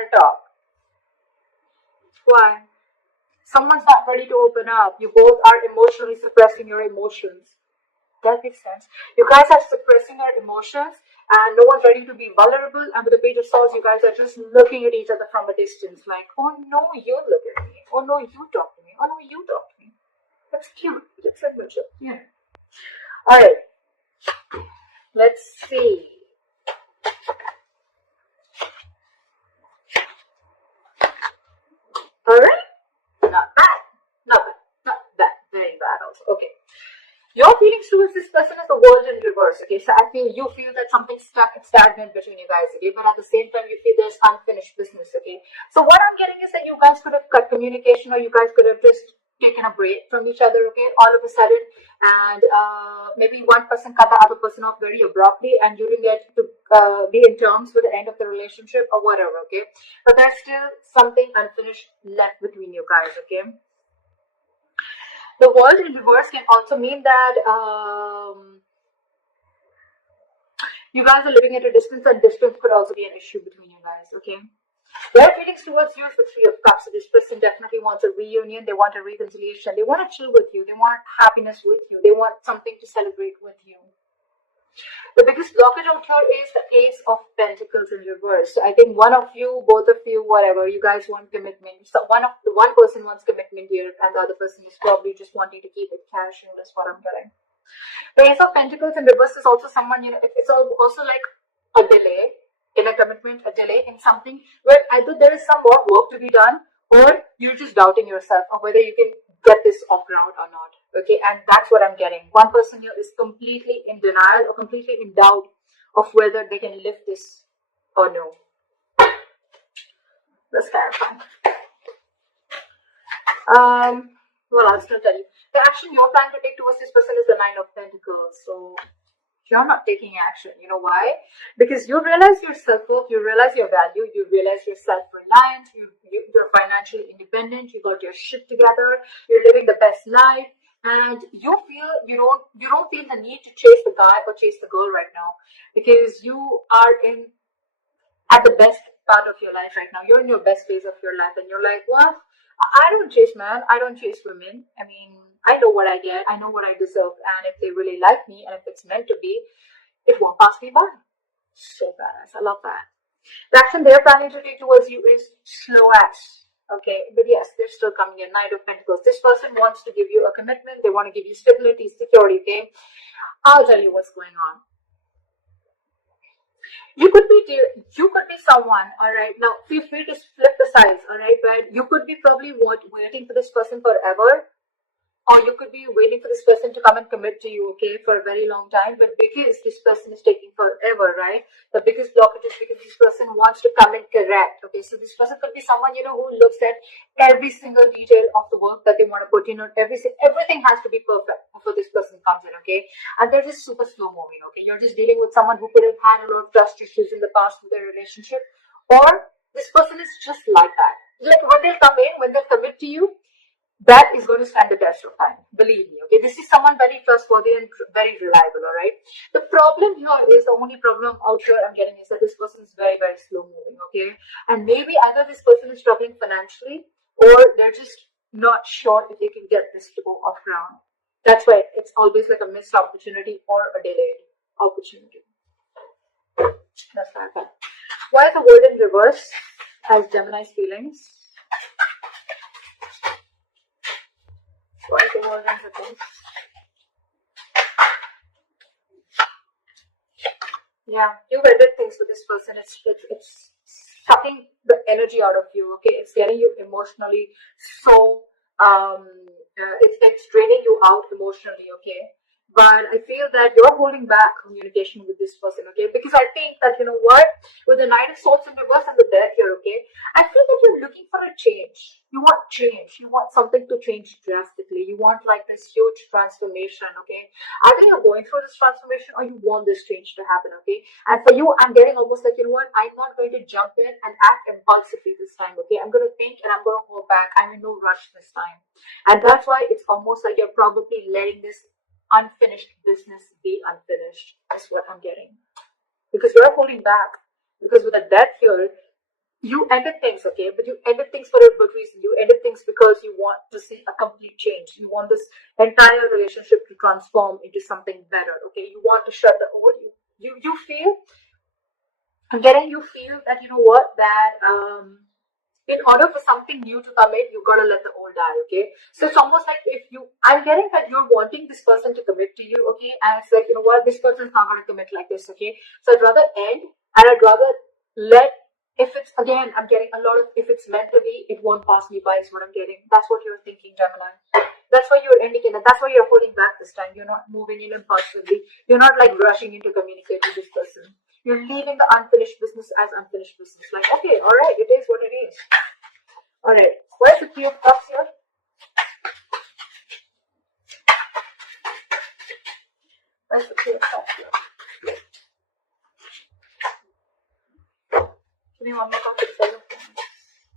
want to talk. Why? Someone's not ready to open up. You both are emotionally suppressing your emotions. That makes sense. You guys are suppressing your emotions and no one's ready to be vulnerable. And with the Page of Swords, you guys are just looking at each other from a distance like, oh no, you look at me. Oh no, you talk to me. Oh no, you talk to me. That's cute. It's adventure. Yeah. Alright. Let's see. Alright. Not bad. Not bad. Not bad. Very bad also. Okay. Your feelings towards this person is the world in reverse, okay? So I feel you feel that something's stuck and stagnant between you guys, okay? But at the same time, you feel there's unfinished business, okay? So what I'm getting is that you guys could have cut communication or you guys could have just taken a break from each other, okay? All of a sudden, and maybe one person cut the other person off very abruptly and you didn't get to be in terms with the end of the relationship or whatever, okay? But there's still something unfinished left between you guys, okay? The world in reverse can also mean that you guys are living at a distance, and distance could also be an issue between you guys, okay? Their feelings towards you is the Three of Cups. So this person definitely wants a reunion. They want a reconciliation. They want to chill with you. They want happiness with you. They want something to celebrate with you. The biggest blockage out here is the Ace of Pentacles in reverse. So I think one of you, both of you, whatever, you guys want commitment. So one person wants commitment here and the other person is probably just wanting to keep it casual. That's what I'm getting. The Ace of Pentacles in reverse is also someone, you know, it's also like a delay in a commitment, a delay in something where either there is some more work to be done or you're just doubting yourself of whether you can get this off ground or not. Okay, and that's what I'm getting. One person here is completely in denial or completely in doubt of whether they can lift this or no. That's terrifying. Well, I'll still tell you. The action you're planning to take towards this person is the Nine of Pentacles. So you're not taking action. You know why? Because you realize your self-worth, you realize your value, you realize you're self-reliant, you're financially independent, you got your shit together, you're living the best life. And you feel you don't feel the need to chase the guy or chase the girl right now because you are at the best part of your life right now. You're in your best phase of your life and you're like, what? I don't chase men, I don't chase women. I mean, I know what I get, I know what I deserve, and if they really like me and if it's meant to be, it won't pass me by. So badass. I love that. The action they're planning to take towards you is slow ass. Okay, but yes, they're still coming in. Knight of Pentacles. This person wants to give you a commitment. They want to give you stability, security, okay? I'll tell you what's going on. You could be someone, all right? Now, feel free to flip the sides, all right? But you could be probably waiting for this person forever. Or you could be waiting for this person to come and commit to you, okay, for a very long time. But because this person is taking forever, right? The biggest blockage is because this person wants to come and correct, okay? So this person could be someone, you know, who looks at every single detail of the work that they want to put in. Everything has to be perfect before this person comes in, okay? And they're just super slow moving, okay? You're just dealing with someone who could have had a lot of trust issues in the past with their relationship. Or this person is just like that. Like when they come in, when they commit to you, that is going to stand the test of time. Believe me, okay? This is someone very trustworthy and very reliable, all right? The problem here is, the only problem out here I'm getting is that this person is very, very slow moving, okay? And maybe either this person is struggling financially or they're just not sure if they can get this to go off ground. That's why it's always like a missed opportunity or a delayed opportunity. That's not bad. Why is the world in reverse as Gemini's feelings? Why is the world in reverse? Yeah, you've ended things with this person. It's sucking the energy out of you, okay? It's getting you emotionally so, it's draining you out emotionally, okay? But I feel that you're holding back communication with this person, okay? Because I think that, you know what? With the Knight of Swords in reverse and the Death here, okay? I feel that you're looking for a change. You want change. You want something to change drastically. You want like this huge transformation, okay? Either you're going through this transformation or you want this change to happen, okay? And for you, I'm getting almost like, you know what? I'm not going to jump in and act impulsively this time, okay? I'm going to think and I'm going to hold back. I'm in no rush this time. And that's why it's almost like you're probably letting this unfinished business be unfinished. That's what I'm getting. Because you're holding back. Because with the Death here, you ended things, okay, but you ended things for a good reason. You ended things because you want to see a complete change. You want this entire relationship to transform into something better, okay. You want to shut the old. You feel, I'm getting, you feel that, you know what, that in order for something new to come in, you gotta let the old die, okay. So it's almost like, if you, I'm getting that you're wanting this person to commit to you, okay, and it's like, you know what, this person's not gonna commit like this, okay. So I'd rather end, and I'd rather let, if it's, again, I'm getting a lot of, if it's meant to be, it won't pass me by is what I'm getting. That's what you're thinking, Gemini. That's why you're ending it, and that's why you're holding back this time. You're not moving in impulsively. You're not like rushing in to communicate with this person. You're leaving the unfinished business as unfinished business. Like, okay, all right, it is what it is. All right, where's the Three of Cups here? Where's the Three of Cups here? Give me one more card for the Seven of Cups.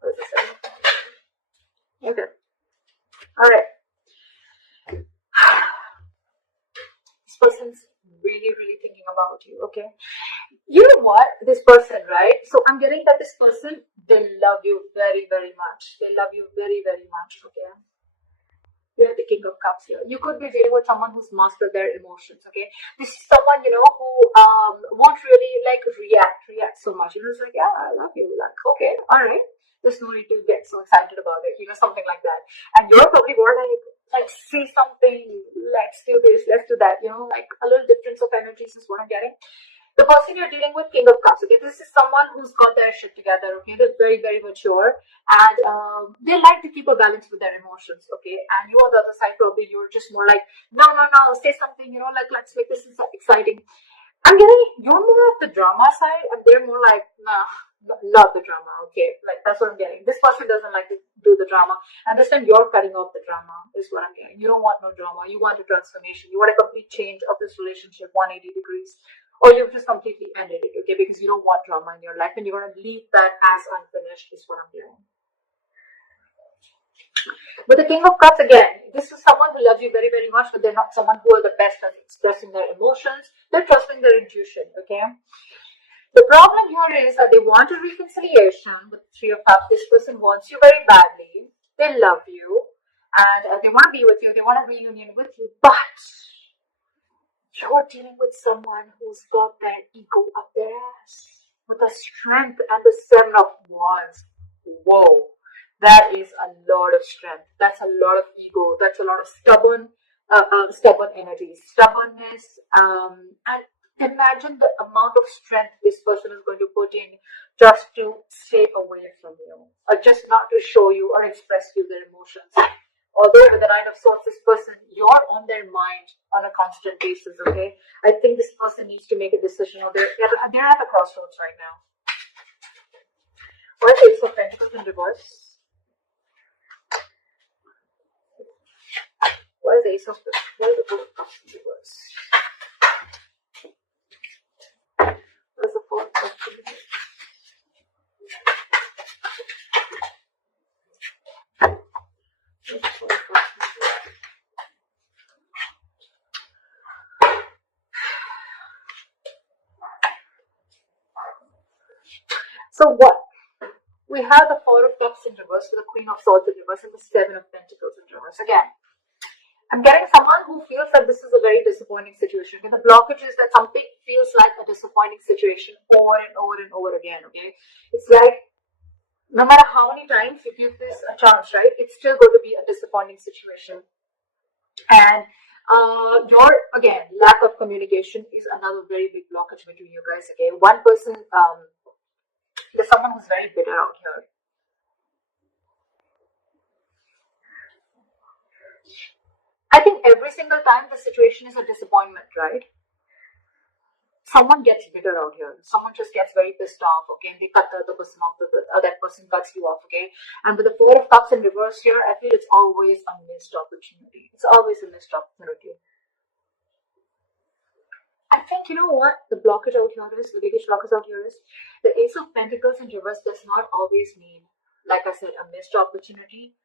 Where's the Seven of Cups? Okay. All right. This person's really, really thinking about you, okay? You know what? This person, right? So I'm getting that this person, they love you very, very much. They love you very, very much, okay? You're the King of Cups here. You could be dealing with someone who's mastered their emotions, okay? This is someone, you know, who won't really like react so much. You know, it's like, yeah, I love you. Like, okay, all right. There's no need to get so excited about it, you know, something like that. And you're probably more like see something, let's do this, let's do that, you know, like a little difference of energies is what I'm getting. The person you're dealing with, King of Cups, okay, this is someone who's got their shit together, okay, they're very, very mature, and they like to keep a balance with their emotions, okay, and you on the other side, probably you're just more like, no, say something, you know, like, let's make this exciting. I'm getting, you're more of the drama side, and they're more like, nah, not the drama, okay, like, that's what I'm getting. This person doesn't like to do the drama, and this time you're cutting off the drama, is what I'm getting. You don't want no drama, you want a transformation, you want a complete change of this relationship, 180 degrees. Or you've just completely ended it, okay, because you don't want drama in your life, and you're going to leave that as unfinished, is what I'm hearing. With the King of Cups, again, this is someone who loves you very, very much, but they're not someone who are the best at expressing their emotions. They're trusting their intuition, okay? The problem here is that they want a reconciliation with the Three of Cups. This person wants you very badly. They love you, and they want to be with you. They want a reunion with you, but you're dealing with someone who's got their ego up their ass with the strength and the Seven of Wands. Whoa, that is a lot of strength. That's a lot of ego. That's a lot of stubborn energy, stubbornness, and imagine the amount of strength this person is going to put in just to stay away from you, or just not to show you or express you their emotions. Although with the Nine of Swords, this person, you're on their mind on a constant basis, okay? I think this person needs to make a decision, or they're at a crossroads right now. What is Ace of Pentacles in reverse? What is Ace of Pentacles? What is the Four of Cups in reverse? What is the Four of Cups in reverse? So what? We have the Four of Cups in reverse, with the Queen of Swords in reverse, and the Seven of Pentacles in reverse. Again, I'm getting someone who feels that this is a very disappointing situation. Okay? The blockage is that something feels like a disappointing situation over and over and over again. Okay, it's like no matter how many times you give this a chance, right, it's still going to be a disappointing situation. And your, again, lack of communication is another very big blockage between you guys. Okay, one person, there's someone who's very bitter out here. I think every single time the situation is a disappointment, right? Someone gets bitter out here. Someone just gets very pissed off, okay? And they cut the other person off, that person cuts you off, okay? And with the Four of Cups in reverse here, I feel it's always a missed opportunity. It's always a missed opportunity. I think, you know what, the blockage out here is, the biggest blockage out here is, the Ace of Pentacles in reverse does not always mean, like I said, a missed opportunity.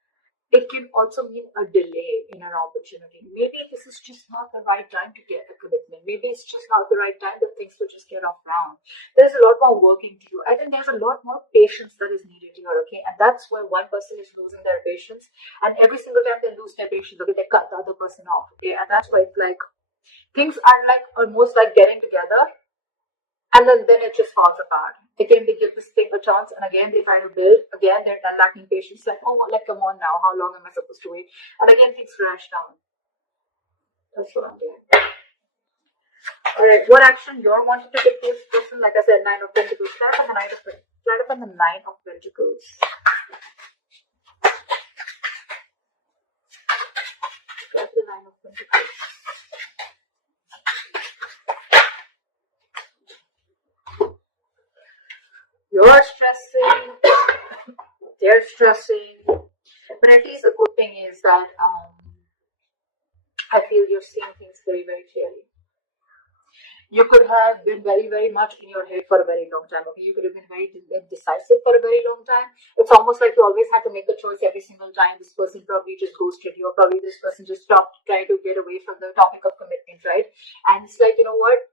it can also mean a delay in an opportunity. Maybe this is just not the right time to get a commitment. Maybe it's just not the right time that things will just get off ground. There's a lot more working to do. I think there's a lot more patience that is needed here, okay? And that's where one person is losing their patience. And every single time they lose their patience, okay, they cut the other person off, okay? And that's why it's like, things are like almost like getting together, and then it just falls apart. Again, they give this thing a chance, and again, they try to build. Again, they're lacking patience. Like, oh, like, come on now. How long am I supposed to wait? And again, things crash down. That's what I'm doing. Alright, what action you're wanting to take this person? Like I said, Nine of Pentacles. Flat up on the Nine of Pentacles. Flat up on the Nine of Pentacles. Flat up the Nine of Pentacles. You're stressing, they're stressing, but at least the good thing is that I feel you're seeing things very, very clearly. You could have been very, very much in your head for a very long time. Okay, you could have been very decisive for a very long time. It's almost like you always had to make a choice every single time. This person probably just ghosted you, or probably this person just stopped trying to get away from the topic of commitment, right? And it's like, you know what?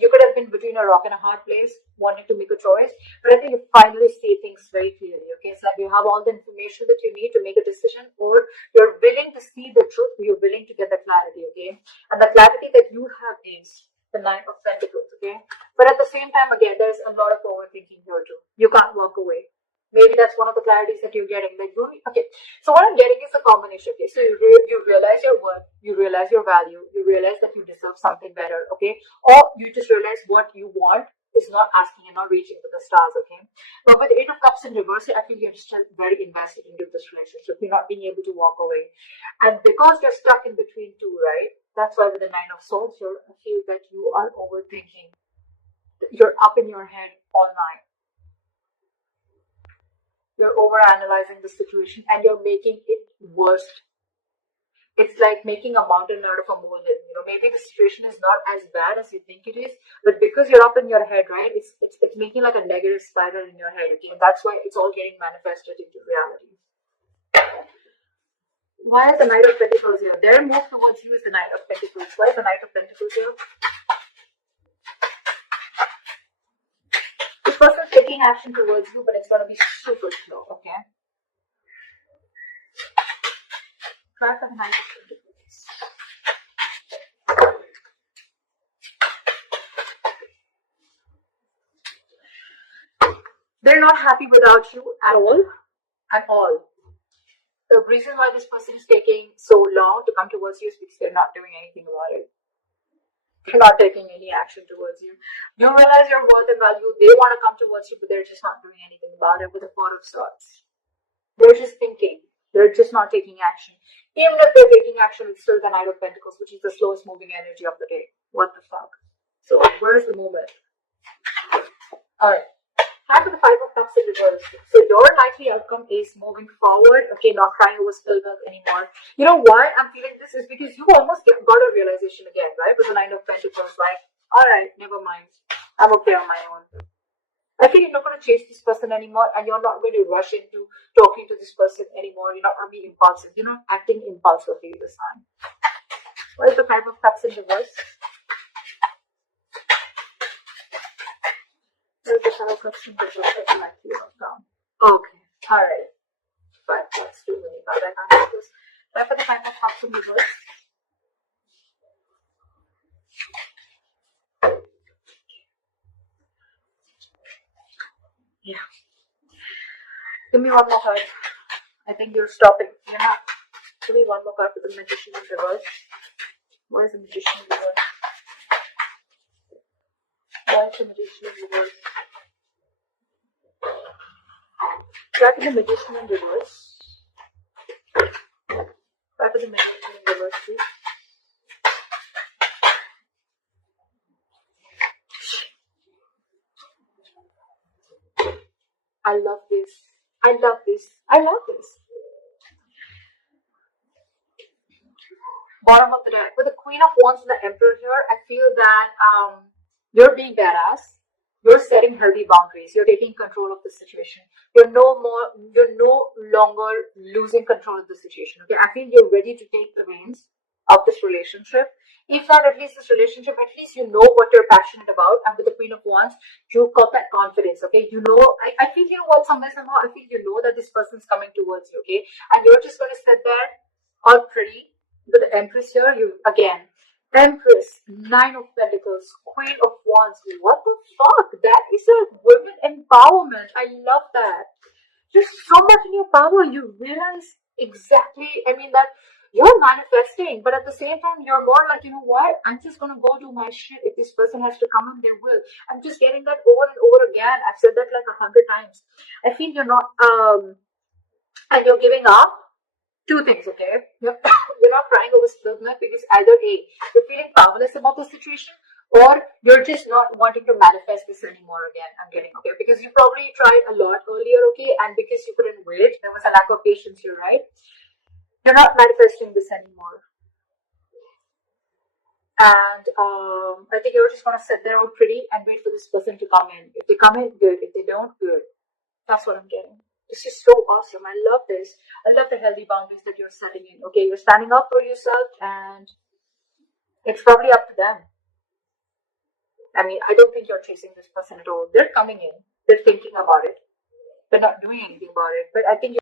You could have been between a rock and a hard place, wanting to make a choice, but I think you finally see things very clearly. Okay, it's like you have all the information that you need to make a decision, or you're willing to see the truth, you're willing to get the clarity. Okay, and the clarity that you have is the Nine of Pentacles. Okay, but at the same time, again, there's a lot of overthinking here too. You can't walk away. Maybe that's one of the clarities that you're getting. Like, okay, so what I'm getting is a combination. Okay, so you realize your worth, you realize your value, you realize that you deserve something better. Okay, or you just realize what you want is not asking and not reaching for the stars. Okay, but with Eight of Cups in reverse, I feel you're still very invested into this relationship. You're not being able to walk away, and because you're stuck in between two, right? That's why with the Nine of Swords, I feel that you are overthinking. You're up in your head all night. You're overanalyzing the situation and you're making it worse. It's like making a mountain out of a molehill. You know, maybe the situation is not as bad as you think it is, but because you're up in your head, right? It's making like a negative spiral in your head. Okay, and that's why it's all getting manifested into reality. Why is the Knight of Pentacles here? Their move towards you is the Knight of Pentacles. Why is the Knight of Pentacles here? This person is taking action towards you, but it's going to be super slow, okay? Try for the Knight of Pentacles. They're not happy without you at all. At all. The reason why this person is taking so long to come towards you is because they're not doing anything about it. They're not taking any action towards you. You realize your worth and value. They want to come towards you, but they're just not doing anything about it with a Four of Swords. They're just thinking. They're just not taking action. Even if they're taking action, it's still the Knight of Pentacles, which is the slowest moving energy of the day. What the fuck? So, where's the movement? Alright. Time for the Five of Cups in reverse. So your likely outcome is moving forward. Okay, not crying over spilled milk anymore. You know why I'm feeling this is because you almost got a realization again, right? With the Nine of Pentacles, like, alright, never mind. I'm okay on my own. I think you're not going to chase this person anymore, and you're not going to rush into talking to this person anymore. You're not going to be impulsive. You're not acting impulsively this time. What is the Five of Cups in reverse? Okay, alright. But that's too many cards. I can't do this. Try for the Five of Cups in reverse. Yeah. Give me one more card. I think you're stopping. You're not. Give me one more card for the Magician in reverse. Why is the Magician in reverse? Why is the Magician in reverse? Try for the Magician in reverse. Try for the Magician in reverse, please. I love this. I love this. I love this. Bottom of the deck. With the Queen of Wands and the Emperor here, I feel that you're being badass. You're setting healthy boundaries. You're taking control of the situation. You're no longer losing control of the situation. Okay, I feel you're ready to take the reins of this relationship. If not at least this relationship, at least you know what you're passionate about. And with the Queen of Wands, you've got that confidence. Okay, you know, I feel, you know what, somehow, I feel you know that this person's coming towards you. Okay, and you're just going to sit there all pretty with the Empress here. You again, Empress, Nine of Pentacles, Queen of Wands. What the fuck? That is a women empowerment. I love that. There's so much in your power. You realize exactly, I mean, that you're manifesting, but at the same time, you're more like, you know what? I'm just gonna go do my shit. If this person has to come in, they will. I'm just getting that over and over again. I've said that like 100 times. I feel you're not, and you're giving up. Two things, okay? You're not crying over spilled milk because either A, you're feeling powerless about the situation, or you're just not wanting to manifest this anymore again. I'm getting, okay? Because you probably tried a lot earlier, okay? And because you couldn't wait, there was a lack of patience here, right? You're not manifesting this anymore. And I think you're just going to sit there all pretty and wait for this person to come in. If they come in, good. If they don't, good. That's what I'm getting. This is so awesome. I love this. I love the healthy boundaries that you're setting in. Okay, you're standing up for yourself, and it's probably up to them. I mean, I don't think you're chasing this person at all. They're coming in. They're thinking about it. They're not doing anything about it. But I think